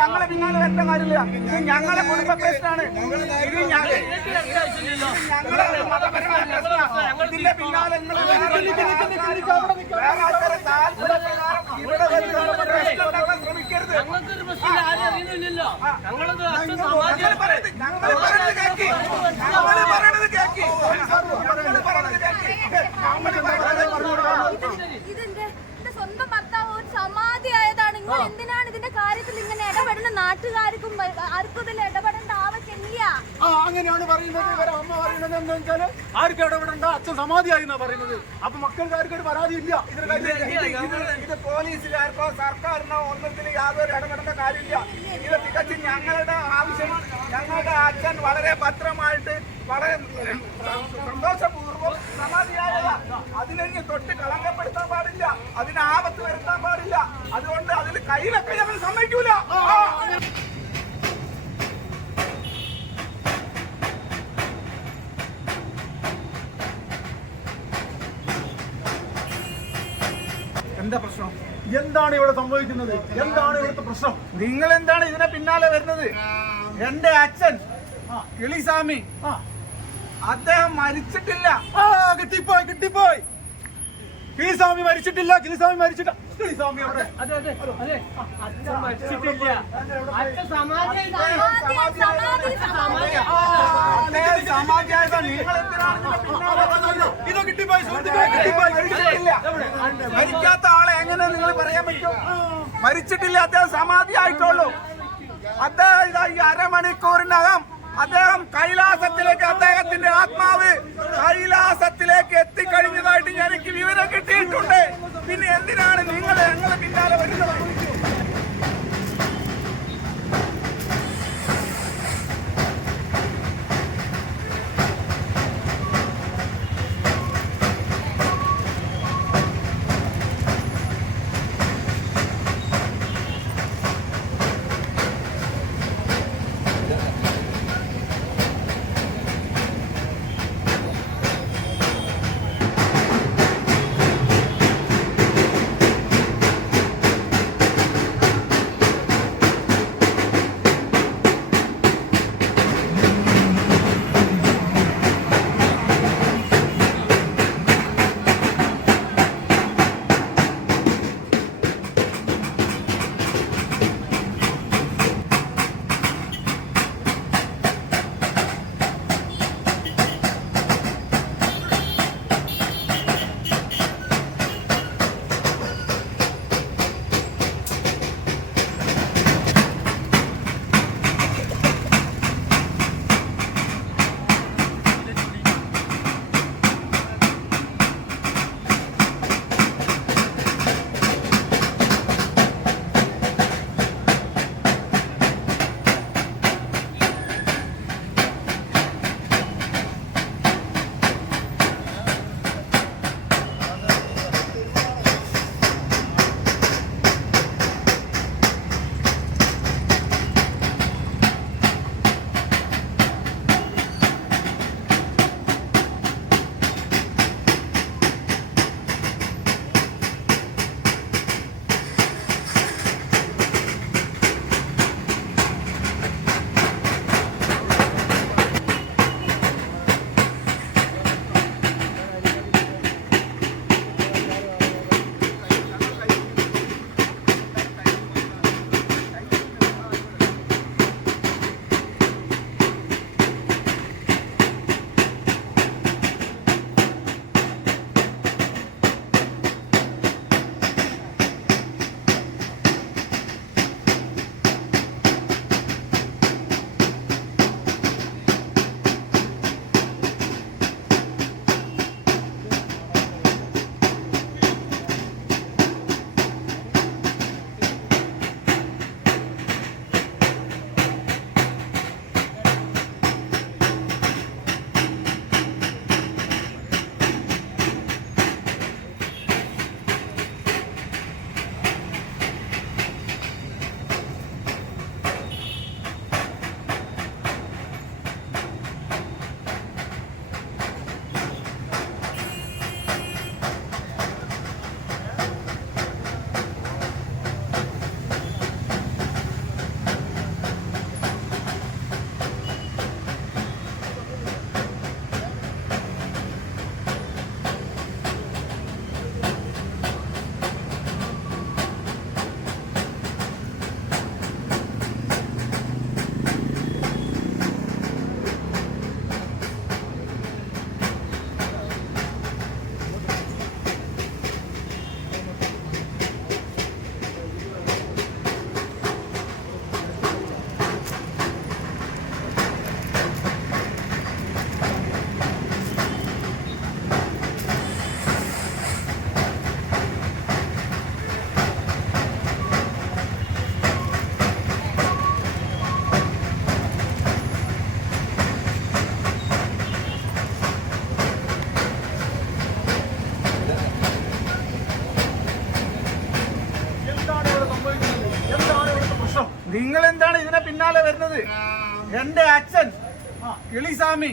ഞങ്ങളെ പിന്നാലെ വരേണ്ട കാര്യമില്ല. ഇത് ഞങ്ങളെ കുടുംബ പ്രശ്നമാണ്. ഇത് ഞങ്ങളെ മതപരമായ പ്രശ്നമാണ്. ഇതിന്റെ പിന്നാലെ ഇവിടെ ശ്രമിക്കരുത്. ഇതെന്റെ സ്വന്തം ഭർത്താവ് ഒരു സമാധിയായതാണ്. നിങ്ങൾ എന്തിനാണ് ഇതിന്റെ കാര്യത്തിൽ ഇങ്ങനെ ഇടപെടുന്ന? നാട്ടുകാർക്കും ആർക്കും ഇതിൽ ഇടപെടേണ്ട ആവശ്യമില്ല. അങ്ങനെയാണ് പറയുന്നത്. ഇവരെ അമ്മ പറയുന്നത് എന്താ വെച്ചാല് ആർക്കും ഇടപെടേണ്ട, അച്ഛൻ സമാധിയായി എന്നാ പറയുന്നത്. അപ്പൊ മക്കൾക്കാർക്ക് ഒരു പരാതി ഇല്ല. ഇത് പോലീസുകാർക്കോ സർക്കാരിനോ ഒന്നത്തിൽ യാതൊരു ഇടപെടേണ്ട കാര്യമില്ല. ഇത് തികച്ചും ഞങ്ങളുടെ ആവശ്യമാണ്. ഞങ്ങളുടെ അച്ഛൻ വളരെ ഭദ്രമായിട്ട് വളരെ സന്തോഷപൂർവ്വം സമാധിയായതാ. അതിനെ തൊട്ട് കളങ്കപ്പെടുത്താൻ പാടില്ല, അതിന് ആപത്ത് വരുത്താൻ പാടില്ല. അതുകൊണ്ട് അതിൽ കയ്യിലൊക്കെ ഞങ്ങൾ സമ്മതിക്കൂല. എന്താ പ്രശ്നം? എന്താണ് ഇവിടെ സംഭവിക്കുന്നത്? എന്താണ് ഇവിടുത്തെ പ്രശ്നം? നിങ്ങൾ എന്താണ് ഇതിനെ പിന്നാലെ വരുന്നത്? എന്റെ അച്ഛൻ കിളിസ്വാമി, അദ്ദേഹം മരിച്ചിട്ടില്ല. കിട്ടിപ്പോയി കിട്ടിപ്പോയി. കിളിസ്വാമി മരിച്ചിട്ടില്ല. കിളിസ്വാമി മരിച്ചിട്ടില്ല. കിളിസ്വാമി അവിടെ അച്ഛൻ മരിച്ചിട്ടില്ല. അച്ഛൻ സമാധിയായതാ. നിങ്ങൾ എന്തിനാണ് ഇത് കിട്ടിപ്പോയി. മരിക്കാത്ത ആളെ എങ്ങനെ നിങ്ങൾ പറയാൻ പറ്റും? മരിച്ചിട്ടില്ല, അദ്ദേഹം സമാധിയായിട്ടുള്ളൂ. അദ്ദേഹം ഈ അരമണിക്കൂറിനകം അദ്ദേഹം കൈലാസത്തിലേക്ക്, അദ്ദേഹത്തിന്റെ ആത്മാവ് കൈലാസത്തിലേക്ക് എത്തിക്കഴിഞ്ഞതായിട്ട് എനിക്ക് വിവരം കിട്ടിയിട്ടുണ്ട്. പിന്നെ എന്തിനാണ് നിങ്ങൾ ഞങ്ങളെ പിന്നാലെ വരുന്നത്? നിങ്ങൾ എന്താണ് ഇതിനെ പിന്നാലെ വരുന്നത്? എന്റെ അച്ഛൻ കിളിസ്വാമി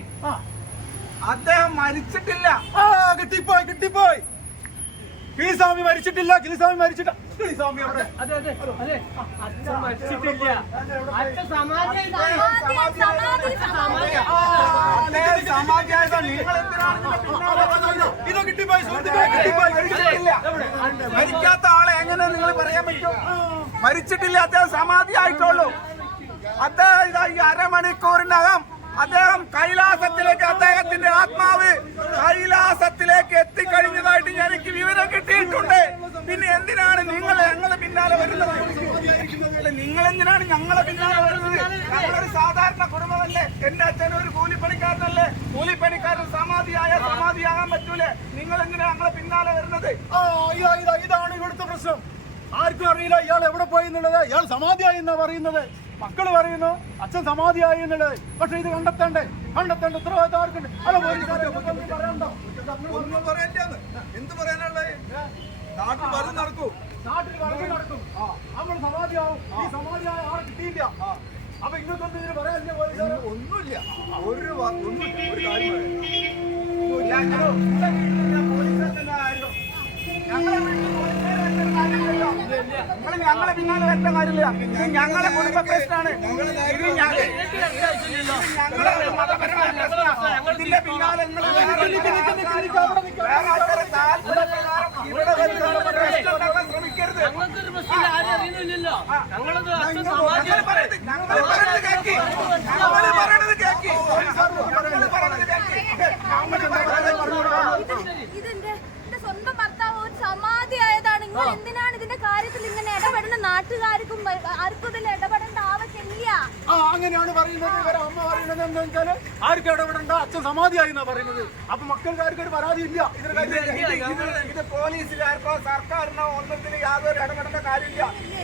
അദ്ദേഹം മരിച്ചിട്ടില്ല. കിട്ടിപ്പോയി. കിളിസ്വാമി മരിച്ചിട്ടില്ല. കിളിസ്വാമി മരിച്ചിട്ടില്ല. കിളിസ്വാമി അവിടെ. അതെ അച്ഛൻ മരിച്ചിട്ടില്ല. അച്ഛൻ സമാധിയായി സമാധിയായതാണ്. നിങ്ങൾ എന്തിനാണ് ഇതിനെ പിന്നാലെ വരുന്നത്? ഇത് കിട്ടിപ്പോയി. മരിച്ചിട്ടില്ല. മരിക്കാത്ത ആളെ എങ്ങനെ നിങ്ങൾ പറയാൻ പറ്റും? മരിച്ചിട്ടില്ല. അദ്ദേഹം സമാധിയായിട്ടുള്ളൂ. അദ്ദേഹം ഇതാ ഈ അരമണിക്കൂറിനകം അദ്ദേഹം കൈലാസത്തിലേക്ക്, അദ്ദേഹത്തിന്റെ ആത്മാവ് കൈലാസത്തിലേക്ക് എത്തിക്കഴിഞ്ഞതായിട്ട് എനിക്ക് വിവരം കിട്ടിയിട്ടുണ്ട്. പിന്നെ എന്തിനാണ് നിങ്ങൾ ഞങ്ങളെ പിന്നാലെ വരുന്നത്? നിങ്ങൾ എന്തിനാണ് ഞങ്ങളെ പിന്നാലെ വരുന്നത്? ഞങ്ങളൊരു സാധാരണ കുടുംബമല്ലേ? എന്റെ അച്ഛൻ ഒരു കൂലിപ്പണിക്കാരനല്ലേ? കൂലിപ്പണിക്കാരൻ സമാധിയാകാൻ പറ്റൂലേ? നിങ്ങൾ എന്തിനാണ് ഞങ്ങളെ പിന്നാലെ വരുന്നത്? ഇതാണ് ഇവിടുത്തെ പ്രശ്നം. ആർക്കും അറിയില്ല ഇയാൾ എവിടെ പോയി എന്നുള്ളത്. ഇയാൾ സമാധിയായി എന്നാ പറയുന്നത്. മക്കള് പറയുന്നു അച്ഛൻ സമാധിയായി എന്നുള്ളത്. പക്ഷെ ഇത് കണ്ടെത്തേണ്ട ഉത്തരവാദിത്തം ആർക്കുണ്ട്? അല്ല പറയണ്ടോ? ഒന്നും പറയണ്ടെന്ന്. എന്ത് പറയാനുള്ളത്? നാട്ടിൽ പറഞ്ഞു നടക്കും. നമ്മൾ സമാധിയാവും. ഈ സമാധിയായ ആളെ കിട്ടിയില്ല. അപ്പൊ ഇങ്ങനത്തെ ഇതിന് പറയാനില്ല. ഒന്നുമില്ല. ഒരു കാര്യം ഞങ്ങളെ പിന്നാലെ വരേണ്ട കാര്യമില്ല. ഇത് ഞങ്ങളെ കുടുംബ പ്രശ്നമാണ്. ഇത് ഞങ്ങളുടെ മതപരമായ പ്രശ്നമാണ്. ഇതിന്റെ പിന്നാലെ വേറെ ആൾക്കാരെ താല്പര്യപ്രകാരം ഇവിടെ പ്രശ്നം ശ്രമിക്കരുത്. ഇതെന്റെ സ്വന്തം ഭർത്താവ് ഒരു സമാധിയായതാണ്. നിങ്ങൾ എന്തിനാണ് ഇതിന്റെ കാര്യത്തിൽ ഇങ്ങനെ ഇടപെടുന്ന? നാട്ടുകാർക്കും ആർക്കും ഇതിൽ ഇടപെടേണ്ട ആവശ്യമില്ല. അങ്ങനെയാണ് പറയുന്നത്. ഇവരെ അമ്മ പറയുന്നത് എന്താ വെച്ചാല് ആർക്കും ഇടപെടേണ്ട, അച്ഛൻ സമാധിയായി എന്നാ പറയുന്നത്. അപ്പൊ മക്കൾക്കാർക്ക് ഒരു പരാതി ഇല്ല. ഇത് പോലീസുകാർക്കോ സർക്കാരിനോ ഒന്നത്തിൽ യാതൊരു ഇടപെടേണ്ട കാര്യമില്ല.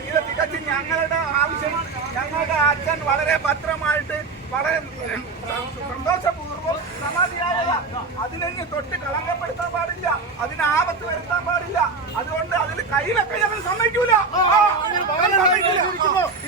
ഇത് തികച്ചും ഞങ്ങളുടെ ആവശ്യമാണ്. ഞങ്ങളുടെ അച്ഛൻ വളരെ ഭദ്രമായിട്ട് വളരെ സന്തോഷപൂർവ്വം സമാധിയായതാ. അതിനെ തൊട്ട് കളങ്കപ്പെടുത്താൻ പാടില്ല, അതിന് ആപത്ത് വരുത്താൻ പാടില്ല. അതുകൊണ്ട് അതിൽ കയ്യിലൊക്കെ ഞങ്ങൾ സമ്മതിക്കൂല.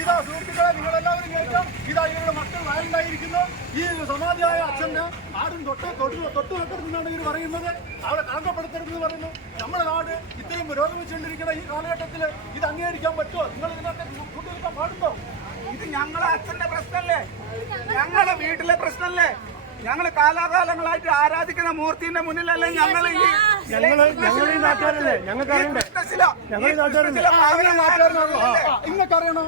ഇതാ സുഹൃത്തുക്കളെ, നിങ്ങളെല്ലാവരും കേൾക്കാം. ഇതാ ഇവരുടെ മക്കൾ വയലുണ്ടായിരിക്കുന്നു. ഈ സമാധിയായ അച്ഛന് ആരും തൊട്ട് വെക്കരുതെന്നാണ് ഇവർ പറയുന്നത്. അവരെ കളങ്കപ്പെടുത്തരുതെന്ന് പറയുന്നു. നമ്മുടെ നാട് ഇത്രയും പുരോഗമിച്ചുകൊണ്ടിരിക്കുന്ന ഈ കാലഘട്ടത്തിൽ ഇത് അംഗീകരിക്കാൻ പറ്റുമോ? നിങ്ങൾ ഇതിനൊക്കെ കൂട്ടിവെക്കാൻ പാടുണ്ടോ? ഇത് ഞങ്ങളെ അച്ഛന്റെ പ്രശ്നമല്ലേ? ഞങ്ങളെ വീട്ടിലെ പ്രശ്നമല്ലേ? ഞങ്ങൾ കാലാകാലങ്ങളായിട്ട് ആരാധിക്കുന്ന മൂർത്തിന്റെ മുന്നിലല്ലേ ഞങ്ങൾ ഈ നാട്ടുകാരല്ലേ? ഞങ്ങൾക്ക് അറിയണ്ടേ? ഇന്നൊക്കെ അറിയണോ?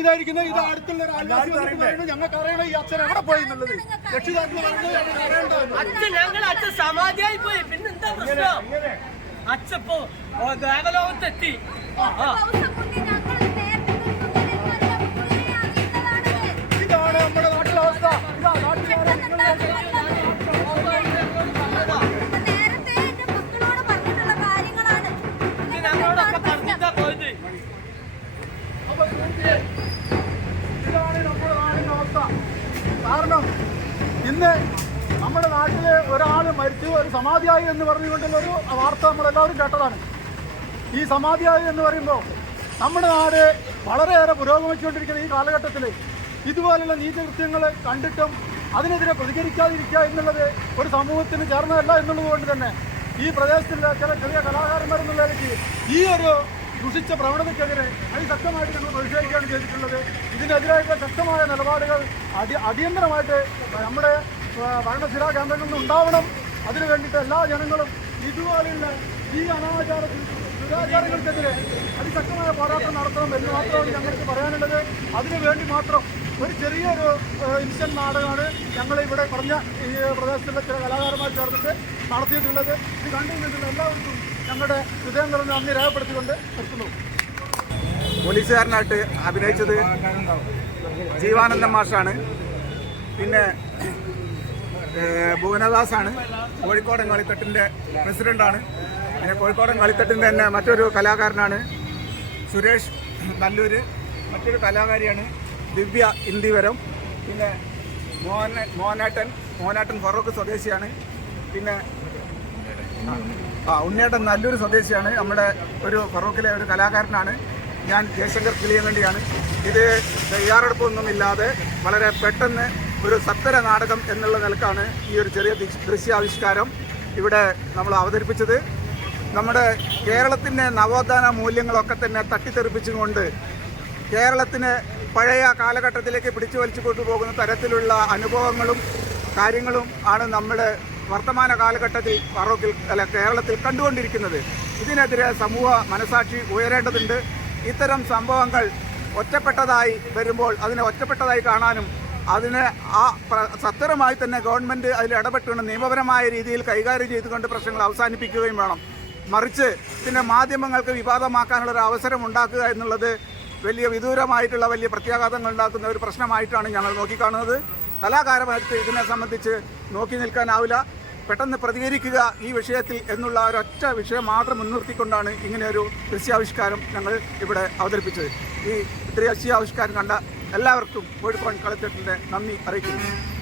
ഇതായിരിക്കുന്നു. ഇത് അടുത്തുള്ള ഒരു അയൽവാസി പറയുന്നത് ഞങ്ങൾക്ക് അറിയണം ഈ അച്ഛൻ എവിടെ പോയി എന്നുള്ളത്. രക്ഷിതാക്കൾ പറയുന്നത് അച്ഛൻ സമാധിയായി പോയി. പിന്നെന്താ പ്രശ്നം? അച്ഛപ്പോ ദേവലോകത്തെത്തി. ഇതാണ് നമ്മുടെ നാട്ടിലെ അവസ്ഥ. ഇതാണ് നമ്മുടെ നാടിന്റെ അവസ്ഥ. കാരണം ഇന്ന് നമ്മുടെ നാട്ടില് ഒരാൾ മരിച്ചു, ഒരു സമാധിയായി എന്ന് പറഞ്ഞുകൊണ്ടുള്ള ഒരു വാർത്ത നമ്മളെല്ലാവരും കേട്ടതാണ്. ഈ സമാധിയായി എന്ന് പറയുമ്പോൾ നമ്മുടെ നാട് വളരെയേറെ പുരോഗമിച്ചുകൊണ്ടിരിക്കുന്ന ഈ കാലഘട്ടത്തിൽ ഇതുപോലുള്ള നീചകൃത്യങ്ങൾ കണ്ടിട്ടും അതിനെതിരെ പ്രതികരിക്കാതിരിക്കുക എന്നുള്ളത് ഒരു സമൂഹത്തിന് ചേർന്നതല്ല എന്നുള്ളത് കൊണ്ട് തന്നെ ഈ പ്രദേശത്തുള്ള ചില ചെറിയ കലാകാരന്മാരെന്നുള്ള നിലയ്ക്ക് ഈ ഒരു ദുഷിച്ച പ്രവണതയ്ക്കെതിരെ അതിശക്തമായിട്ട് ഞങ്ങൾ പ്രതിഷേധിക്കുകയാണ് ചെയ്തിട്ടുള്ളത്. ഇതിനെതിരായിട്ടുള്ള ശക്തമായ നിലപാടുകൾ അടിയന്തരമായിട്ട് നമ്മുടെ ഭരണസിരാ കേന്ദ്രങ്ങളിൽ നിന്ന് ഉണ്ടാവണം. അതിനു വേണ്ടിയിട്ട് എല്ലാ ജനങ്ങളും ഇതുപോലെയുള്ള ഈ ദുരാചാരങ്ങൾക്കെതിരെ അതിശക്തമായ പോരാട്ടം നടത്തണം എന്ന് മാത്രമാണ് ഞങ്ങൾക്ക് പറയാനുള്ളത്. അതിനുവേണ്ടി മാത്രം ഒരു ചെറിയൊരു ഇൻസ്റ്റന്റ് നാടകമാണ് ഞങ്ങളിവിടെ പറഞ്ഞ ഈ പ്രദേശത്തുള്ള ചില കലാകാരന്മാർ ചേർന്നിട്ട് നടത്തിയിട്ടുള്ളത്. ഇത് കണ്ടുകൊണ്ടിട്ടുള്ള എല്ലാവർക്കും ഞങ്ങളുടെ ഹൃദയം നിറഞ്ഞ നന്ദി രേഖപ്പെടുത്തിക്കൊണ്ട് നിർത്തുന്നു. പോലീസുകാരനായിട്ട് അഭിനയിച്ചത് ജീവാനന്ദൻ മാഷാണ്. പിന്നെ ഭുവനദാസാണ്, കോഴിക്കോടൻ കളിത്തട്ടിൻ്റെ പ്രസിഡൻ്റാണ്. പിന്നെ കോഴിക്കോടൻ കളിത്തട്ടിൻ്റെ തന്നെ മറ്റൊരു കലാകാരനാണ് സുരേഷ് നല്ലൂര്, മറ്റൊരു കലാകാരിയാണ് ദിവ്യ ഇന്ദിവരം. പിന്നെ മോനാട്ടൻ ഫറൂഖ് സ്വദേശിയാണ്. പിന്നെ ഉണ്ണിയേട്ടൻ നല്ലൂർ സ്വദേശിയാണ്, നമ്മുടെ ഒരു ഫറൂഖിലെ ഒരു കലാകാരനാണ്. ഞാൻ ജയശങ്കർ കിളിയങ്കണ്ടിയാണ്. ഇത് തയ്യാറെടുപ്പൊന്നുമില്ലാതെ വളരെ പെട്ടെന്ന് ഒരു സത്വര നാടകം എന്നുള്ള നിലക്കാണ് ഈ ഒരു ചെറിയ ദൃശ്യാവിഷ്കാരം ഇവിടെ നമ്മൾ അവതരിപ്പിച്ചത്. നമ്മുടെ കേരളത്തിൻ്റെ നവോത്ഥാന മൂല്യങ്ങളൊക്കെ തന്നെ തട്ടിത്തെറിപ്പിച്ചുകൊണ്ട് കേരളത്തിന് പഴയ കാലഘട്ടത്തിലേക്ക് പിടിച്ചു വലിച്ചു കൊണ്ടുപോകുന്ന തരത്തിലുള്ള അനുഭവങ്ങളും കാര്യങ്ങളും ആണ് നമ്മുടെ വർത്തമാന കാലഘട്ടത്തിൽ കേരളത്തിൽ കണ്ടുകൊണ്ടിരിക്കുന്നത്. ഇതിനെതിരെ സമൂഹ മനസാക്ഷി ഉയരേണ്ടതുണ്ട്. ഇത്തരം സംഭവങ്ങൾ ഒറ്റപ്പെട്ടതായി വരുമ്പോൾ അതിനെ ഒറ്റപ്പെട്ടതായി കാണാനും അതിനെ സത്വരമായി തന്നെ ഗവൺമെൻറ് അതിൽ ഇടപെട്ടുകൊണ്ട് നിയമപരമായ രീതിയിൽ കൈകാര്യം ചെയ്തുകൊണ്ട് പ്രശ്നങ്ങൾ അവസാനിപ്പിക്കുകയും വേണം. മറിച്ച് ഇതിനെ മാധ്യമങ്ങൾക്ക് വിവാദമാക്കാനുള്ളൊരു അവസരം ഉണ്ടാക്കുക എന്നുള്ളത് വലിയ വിദൂരമായിട്ടുള്ള വലിയ പ്രത്യാഘാതങ്ങൾ ഉണ്ടാക്കുന്ന ഒരു പ്രശ്നമായിട്ടാണ് ഞങ്ങൾ നോക്കിക്കാണുന്നത്. കലാകാരന്മാർക്ക് ഇതിനെ സംബന്ധിച്ച് നോക്കി നിൽക്കാനാവില്ല. പെട്ടെന്ന് പ്രതികരിക്കുക ഈ വിഷയത്തിൽ എന്നുള്ള ഒരൊറ്റ വിഷയം മാത്രം മുൻനിർത്തിക്കൊണ്ടാണ് ഇങ്ങനെയൊരു ദൃശ്യാവിഷ്കാരം ഞങ്ങൾ ഇവിടെ അവതരിപ്പിച്ചത്. ഈ ദൃശ്യാവിഷ്കാരം കണ്ട എല്ലാവർക്കും കോഴിക്കോട് കളക്ടറേറ്റിൻ്റെ നന്ദി അറിയിക്കുന്നു.